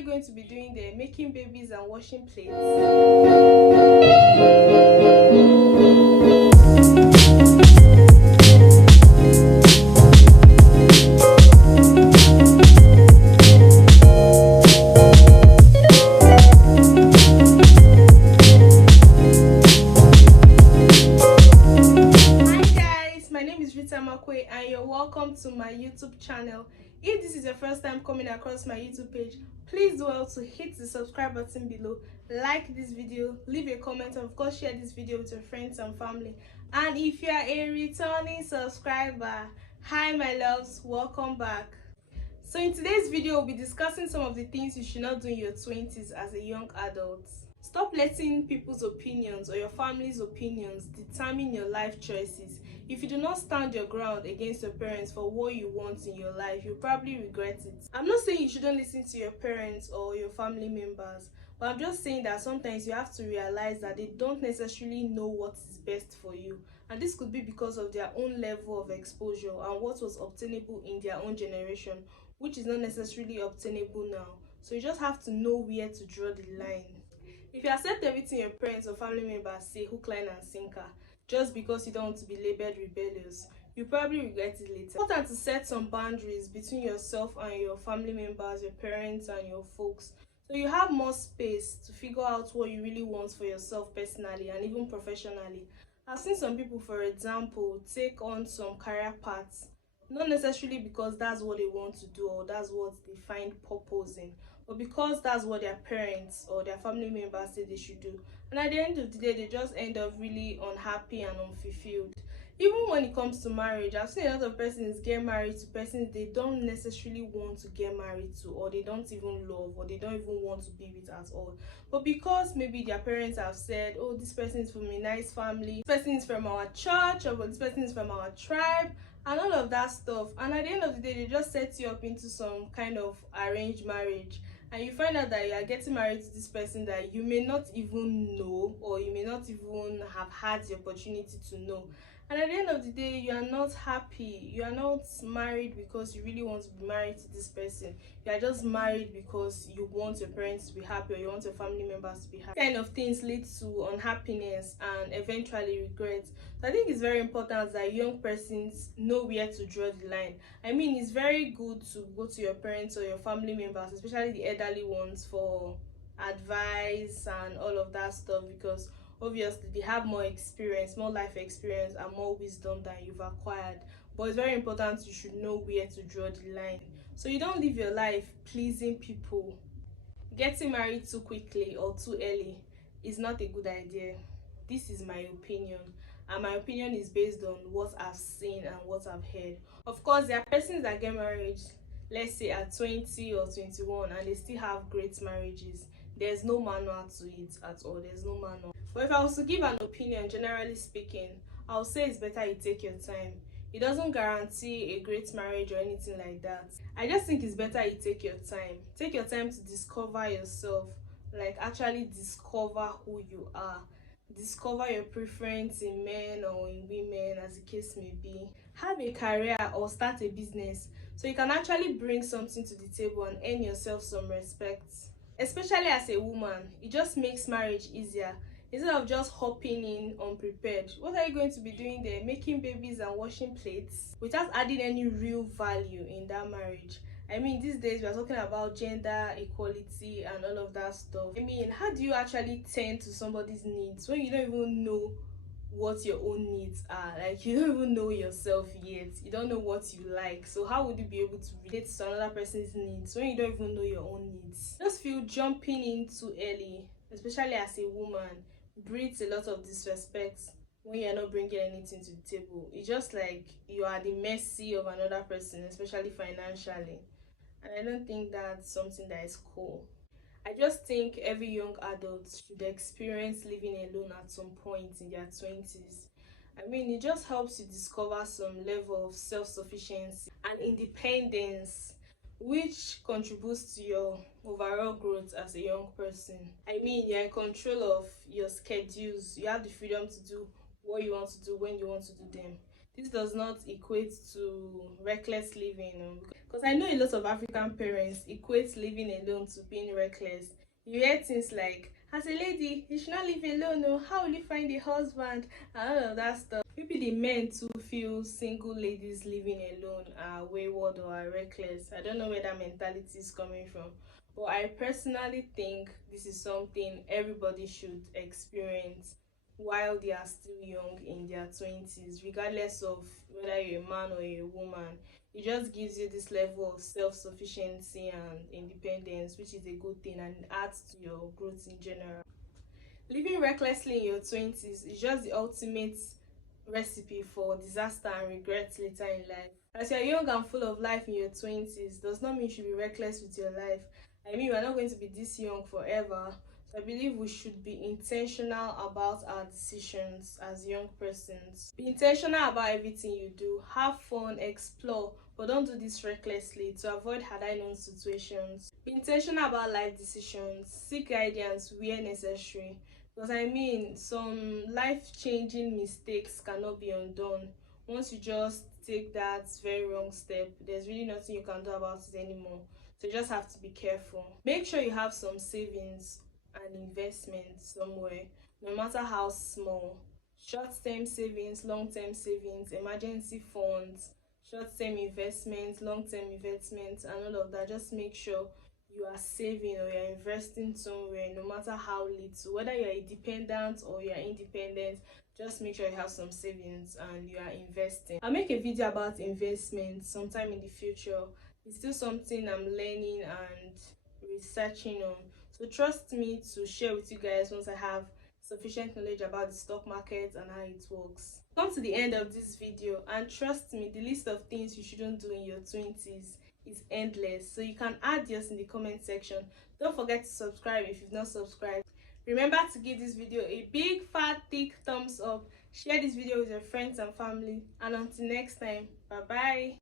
you going to be doing there? Making babies and washing plates? My name is Rita Makwe and you're welcome to my YouTube channel. If this is your first time coming across my YouTube page, please do well to hit the subscribe button below, like this video, leave a comment, and of course share this video with your friends and family. And if you are a returning subscriber, hi my loves, welcome back. So in today's video, we'll be discussing some of the things you should not do in your 20s as a young adult. Stop letting people's opinions or your family's opinions determine your life choices. If you do not stand your ground against your parents for what you want in your life, you'll probably regret it. I'm not saying you shouldn't listen to your parents or your family members, but I'm just saying that sometimes you have to realize that they don't necessarily know what is best for you. And this could be because of their own level of exposure and what was obtainable in their own generation, which is not necessarily obtainable now. So you just have to know where to draw the line. If you accept everything your parents or family members say hook, line and sinker just because you don't want to be labeled rebellious, you probably regret it later. It's important to set some boundaries between yourself and your family members, your parents and your folks, so you have more space to figure out what you really want for yourself personally and even professionally. I've seen some people, for example, take on some career paths not necessarily because that's what they want to do or that's what they find purpose in, but because that's what their parents or their family members say they should do. And at the end of the day, they just end up really unhappy and unfulfilled. Even when it comes to marriage, I've seen a lot of persons get married to persons they don't necessarily want to get married to, or they don't even love, or they don't even want to be with at all. But because maybe their parents have said, oh, this person is from a nice family, this person is from our church, or this person is from our tribe, and all of that stuff, and at the end of the day they just set you up into some kind of arranged marriage, and you find out that you are getting married to this person that you may not even know, or you may not even have had the opportunity to know. And at the end of the day, you are not happy. You are not married because you really want to be married to this person. You are just married because you want your parents to be happy, or you want your family members to be happy. Kind of things lead to unhappiness and eventually regret. So I think it's very important that young persons know where to draw the line. I mean, it's very good to go to your parents or your family members, especially the elderly ones, for advice and all of that stuff, because obviously they have more experience, more life experience and more wisdom than you've acquired. But it's very important you should know where to draw the line, so you don't live your life pleasing people. Getting married too quickly or too early is not a good idea. This is my opinion, and my opinion is based on what I've seen and what I've heard. Of course, there are persons that get married, let's say at 20 or 21, and they still have great marriages. There's no manual to it at all. There's no manual. But if I was to give an opinion, generally speaking, I would say it's better you take your time. It doesn't guarantee a great marriage or anything like that. I just think it's better you take your time. Take your time to discover yourself, like actually discover who you are. Discover your preference in men or in women, as the case may be. Have a career or start a business so you can actually bring something to the table and earn yourself some respect. Especially as a woman, it just makes marriage easier. Instead of just hopping in unprepared, what are you going to be doing there? Making babies and washing plates without adding any real value in that marriage. I mean, these days we are talking about gender equality and all of that stuff. I mean, how do you actually tend to somebody's needs when you don't even know what your own needs are? Like, you don't even know yourself yet. You don't know what you like. So how would you be able to relate to another person's needs when you don't even know your own needs? I just feel jumping in too early, especially as a woman, breeds a lot of disrespect when you're not bringing anything to the table. It's just like you are the mercy of another person, especially financially. And I don't think that's something that is cool. I just think every young adult should experience living alone at some point in their 20s. I mean, it just helps you discover some level of self-sufficiency and independence, which contributes to your overall growth as a young person. I mean, you're in control of your schedules. You have the freedom to do what you want to do when you want to do them. This does not equate to reckless living, because I know a lot of African parents equate living alone to being reckless. You hear things like, as a lady, you should not live alone, no. How will you find a husband? And all of that stuff. Maybe the men too feel single ladies living alone are wayward or are reckless. I don't know where that mentality is coming from. But I personally think this is something everybody should experience while they are still young in their 20s, regardless of whether you're a man or you're a woman. It just gives you this level of self-sufficiency and independence, which is a good thing, and it adds to your growth in general. Living recklessly in your 20s is just the ultimate recipe for disaster and regret later in life. As you're young and full of life in your 20s does not mean you should be reckless with your life. I mean, we're not going to be this young forever. So I believe we should be intentional about our decisions as young persons. Be intentional about everything you do. Have fun, explore, but don't do this recklessly to avoid had I known situations. Be intentional about life decisions. Seek guidance where necessary. Because I mean, some life changing mistakes cannot be undone. Once you just take that very wrong step, there's really nothing you can do about it anymore. So you just have to be careful. Make sure you have some savings and investments somewhere, no matter how small. Short term savings, long term savings, emergency funds, short term investments, long term investments, and all of that. Just make sure you are saving or you're investing somewhere, no matter how little, whether you're a dependent or you're independent. Just make sure you have some savings and you are investing. I'll make a video about investment sometime in the future. It's still something I'm learning and researching on, so trust me to share with you guys once I have sufficient knowledge about the stock market and how it works. Come to the end of this video, and trust me, the list of things you shouldn't do in your 20s is endless, so you can add yours in the comment section. Don't forget to subscribe if you've not subscribed. Remember to give this video a big fat thick thumbs up. Share this video with your friends and family, and until next time, bye bye.